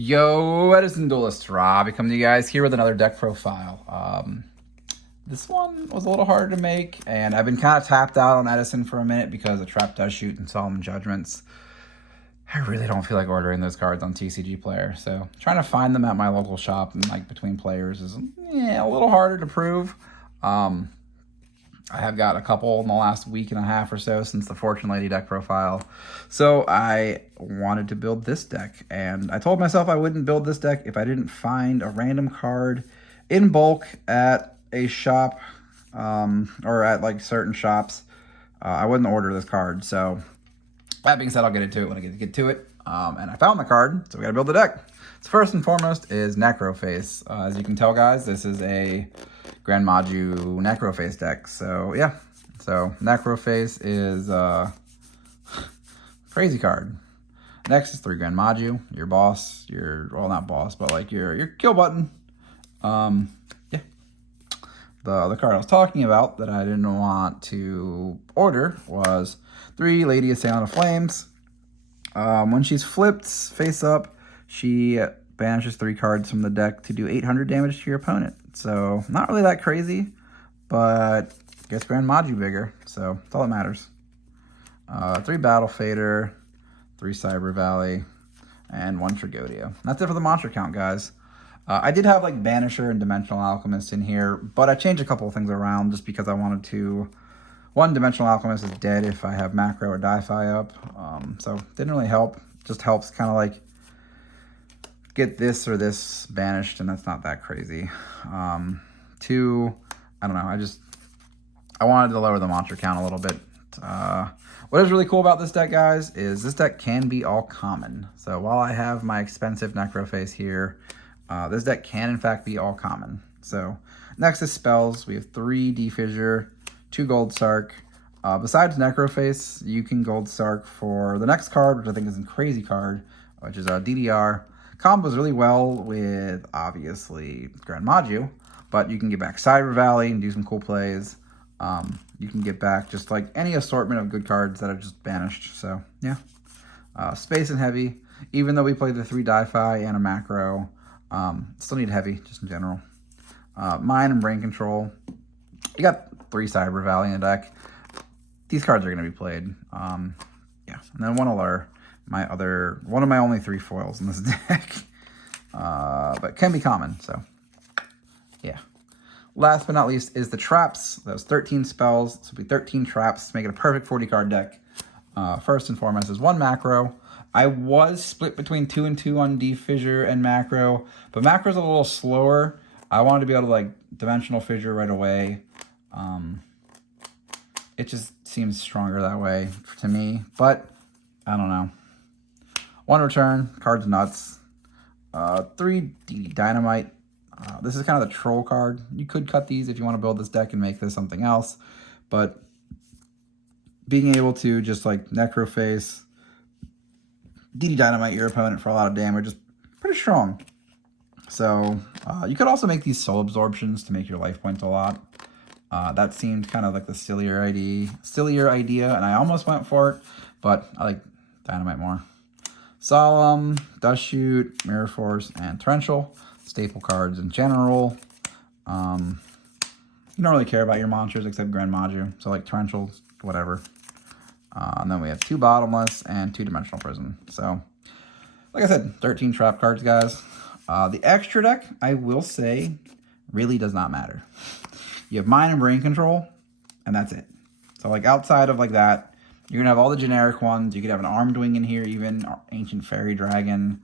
Yo, Edison Duelist Robbie coming to you guys here with another deck profile. This one was a little harder to make, and I've been kind of tapped out on Edison for a minute because of Trap Does Shoot and Solemn Judgments. I really don't feel like ordering those cards on TCG Player, so trying to find them at my local shop and like between players is a little harder to prove. I have got a couple in the last week and a half or so since the Fortune Lady deck profile. So I wanted to build this deck, and I told myself I wouldn't build this deck if I didn't find a random card in bulk at a shop or at like certain shops. I wouldn't order this card. So that being said, I'll get into it when I get to it. And I found the card, so we got to build the deck. So first and foremost is Necroface. As you can tell, guys, this is a Gren Maju Necroface deck. So yeah, so Necroface is a crazy card. Next is 3 Gren Maju, your boss, well, not boss, but like your kill button. Yeah. The other card I was talking about that I didn't want to order was 3 Lady Assailant of Flames. When she's flipped face up, she banishes 3 cards from the deck to do 800 damage to your opponent. So not really that crazy, but gets Grand Maju bigger, so that's all that matters. 3 Battle Fader, 3 Cyber Valley, and 1 Tragodia. That's it for the monster count, guys. I did have like Banisher and Dimensional Alchemist in here, but I changed a couple of things around just because I wanted to. 1 Dimensional Alchemist is dead if I have Macro or Di-Fi up, so didn't really help. Just helps kind of like get this or this banished, and that's not that crazy. 2, I don't know, I wanted to lower the monster count a little bit. What is really cool about this deck, guys, is this deck can be all common. So while I have my expensive Necroface here, this deck can in fact be all common. So next is spells. We have 3 Defissure, 2 Gold Sark. Besides Necroface, you can Gold Sark for the next card, which I think is a crazy card, which is DDR. Combos really well with, obviously, Gren Maju, but you can get back Cyber Valley and do some cool plays. You can get back just like any assortment of good cards that are just banished. So, yeah. Space and Heavy. Even though we played the 3 Di-Fi and a Macro, still need Heavy, just in general. Mind and Brain Control. You got 3 Cyber Valley in the deck. These cards are going to be played. Yeah. And then 1 Allure. One of my only 3 foils in this deck, but can be common, so yeah. Last but not least is the traps. Those 13 spells, so it'll be 13 traps to make it a perfect 40 card deck. First and foremost is 1 Macro. I was split between 2 and 2 on Defissure and Macro, but Macro's a little slower. I wanted to be able to like Dimensional Fissure right away. It just seems stronger that way to me, but I don't know. 1 Return, card's nuts. 3 Dynamite. This is kind of the troll card. You could cut these if you want to build this deck and make this something else, but being able to just like Necroface, DD Dynamite your opponent for a lot of damage is pretty strong. So you could also make these soul absorptions to make your life points a lot. That seemed kind of like the sillier idea, and I almost went for it, but I like Dynamite more. Solemn, Dust Shoot, Mirror Force, and Torrential. Staple cards in general. You don't really care about your monsters except Gren Maju, so like Torrential, whatever. And then we have 2 Bottomless and 2 Dimensional Prison. So, like I said, 13 trap cards, guys. The extra deck, I will say, really does not matter. You have Mind and Brain Control, and that's it. So like outside of like that, you're gonna have all the generic ones. You could have an Armed Wing in here, even Ancient Fairy Dragon.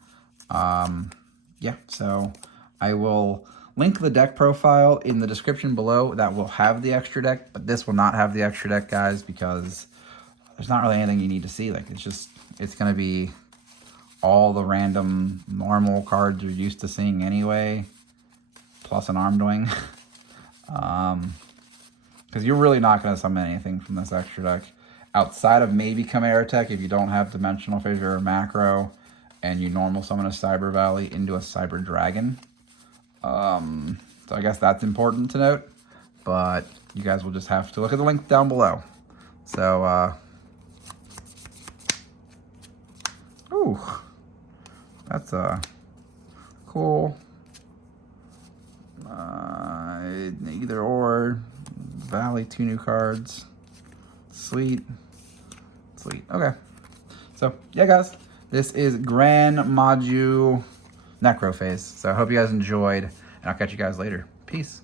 Yeah, so I will link the deck profile in the description below. That will have the extra deck, but this will not have the extra deck, guys, because there's not really anything you need to see. Like it's gonna be all the random normal cards you're used to seeing anyway, plus an Armed Wing. Because you're really not gonna summon anything from this extra deck. Outside of maybe Chimera Tech, if you don't have Dimensional Fissure or Macro, and you normal summon a Cyber Valley into a Cyber Dragon. So I guess that's important to note, but you guys will just have to look at the link down below. So, ooh, that's Cool. Either or. Valley, 2 new cards. Sweet. Sweet. Okay. So, yeah, guys. This is Gren, Maju, Necro phase. So I hope you guys enjoyed, and I'll catch you guys later. Peace.